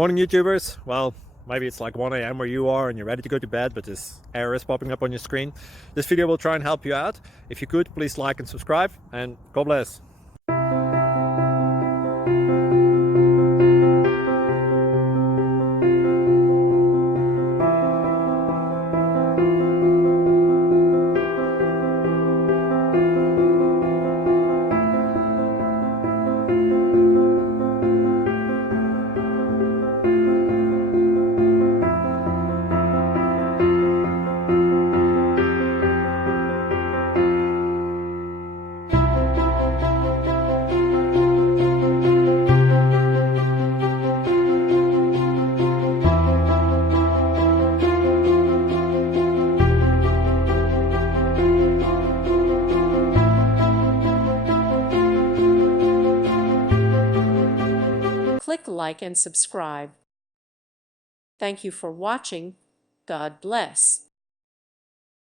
Morning YouTubers. Well, maybe it's like 1 a.m. where you are and you're ready to go to bed, but this error is popping up on your screen. This video will try and help you out. If you could, please like and subscribe, and God bless. Click like and subscribe. Thank you for watching. God bless.